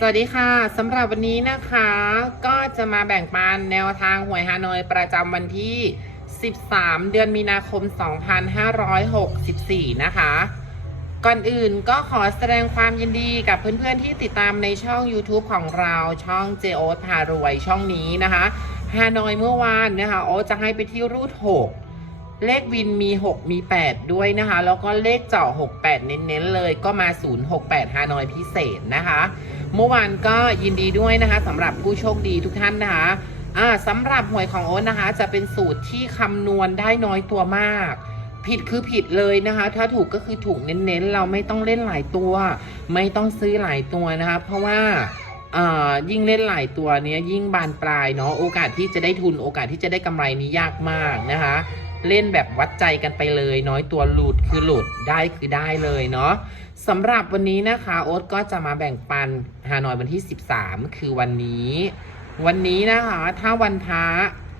สวัสดีค่ะสำหรับวันนี้นะคะ ก็จะมาแบ่งปันแนวทางหวยฮานอยประจำวันที่ 13 เดือนมีนาคม 2564 นะคะ ก่อนอื่นก็ขอแสดงความยินดีกับเพื่อนๆที่ติดตามในช่อง YouTube ของเราช่อง j o พารวยช่องนี้นะคะฮานอยเมื่อวานนะคะโอจะให้ไปที่รูท 6เลขวินมี 6 มี 8 ด้วยนะคะ แล้วก็เลขเจาะ 68 เน้น ๆ เลยก็มา 068 ฮานอยพิเศษนะคะ เมื่อวานก็ยินดีด้วยนะคะสำหรับผู้โชคดีทุกท่านนะคะอ่าสำหรับหวยของโอ๊ตนะคะ จะเป็นสูตรที่คำนวณได้น้อยตัวมาก ผิดคือผิดเลยนะคะ ถ้าถูกก็คือถูกเน้นๆ เราไม่ต้องเล่นหลายตัว ไม่ต้องซื้อหลายตัวนะคะ เพราะว่าอ่ายิ่งเล่นหลายตัวเนี้ยยิ่งบานปลายเนาะโอกาสที่จะได้ทุนโอกาสที่จะได้กำไรนี้ยากมากนะคะ เล่นแบบวัดใจกันไปเลย น้อยตัวหลุดคือหลุดได้คือได้เลยเนาะสำหรับวันนี้นะคะโอ๊ตก็จะมาแบ่งปันฮานอยวันที่ 13 คือวันนี้ วันนี้นะคะ ถ้าวันพระ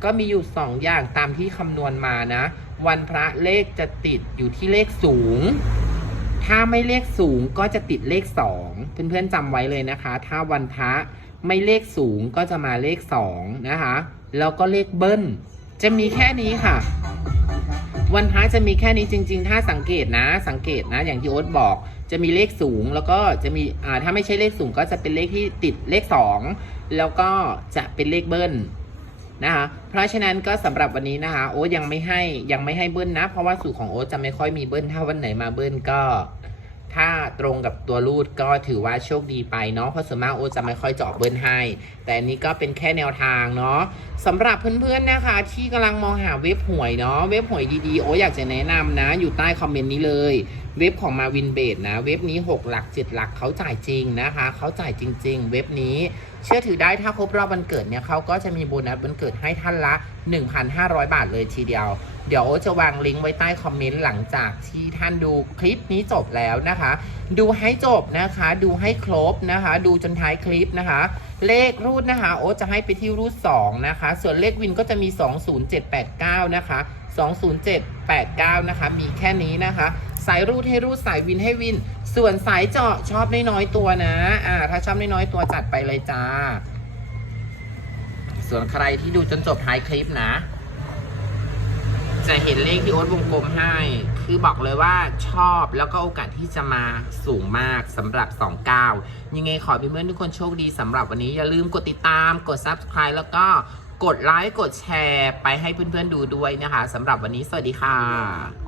ก็มีอยู่ 2 อย่างตามที่คำนวณมานะ วันพระเลขจะติดอยู่ที่เลขสูง ถ้าไม่เลขสูงก็จะติดเลข 2 เพื่อนๆจำไว้เลยนะคะ ถ้าวันพระไม่เลขสูงก็จะมาเลข 2 นะคะ แล้วก็เลขเบิ้ล จะมีแค่นี้ค่ะ วันพระจะมีแค่นี้จริง ๆ ถ้าสังเกตนะ สังเกตนะ อย่างที่โอ๊ตบอก จะมีเลขสูง แล้วก็จะมีอ่าถ้าไม่ใช่เลขสูงก็จะเป็นเลขที่ติดเลข 2 แล้วก็จะเป็นเลขเบิ้ลนะคะเพราะฉะนั้นก็สำหรับวันนี้นะคะโอ๊ตยังไม่ให้ยังไม่ให้เบิ้ลนะ เพราะว่าสูตรของโอ๊ตจะไม่ค่อยมีเบิ้ลถ้าวันไหนมาเบิ้ลก็ ถ้าตรงกับตัวรูดก็ถือว่าโชคดีไปเนาะเพราะส่วนมากโอจะไม่ค่อยเจาะเบิ้ลให้ แต่อันนี้ก็เป็นแค่แนวทางเนาะสำหรับเพื่อนๆนะคะ ที่กำลังมองหาเว็บหวยเนาะเว็บหวยดีๆโออยากจะแนะนำนะ อยู่ใต้คอมเมนต์นี้เลย เว็บของมาวินเบดนะ เว็บนี้ 6 หลัก 7 หลักเขาจ่ายจริงนะคะ เขาจ่ายจริง ๆ เว็บนี้เชื่อถือได้ถ้าครบรอบวันเกิดเนี่ยเขาก็จะมีโบนัสวันเกิดให้ท่านละ 1,500 บาทเลยทีเดียว เดี๋ยวจะวางลิงก์ไว้ใต้คอมเมนต์หลังจากที่ท่านดูคลิปนี้จบแล้วนะคะ ดูให้จบนะคะ ดูให้ครบนะคะ ดูจนท้ายคลิปนะคะ เลขรูดนะคะ โอ๊จะให้ไปที่รูด2นะคะ ส่วนเลขวินก็จะมี 20789 นะคะ 20789 นะคะ มีแค่นี้นะคะ สายรูดให้รูดสายวินให้วิน ส่วนสายเจาะชอบน้อยๆตัวนะ อ่า ถ้าชอบน้อยๆตัวจัดไปเลยจ้า ส่วนใครที่ดูจนจบท้ายคลิปนะ จะเห็นเลขที่โอ๊ตวงกลมให้ คือบอกเลยว่าชอบแล้วก็โอกาสที่จะมาสูงมากสำหรับ 29 ยังไงขอเพื่อนๆทุกคนโชคดีสำหรับวันนี้อย่าลืมกดติดตามกด Subscribe แล้วก็กดไลค์กดแชร์ ไปให้เพื่อนๆดูด้วยนะคะสำหรับวันนี้สวัสดีค่ะ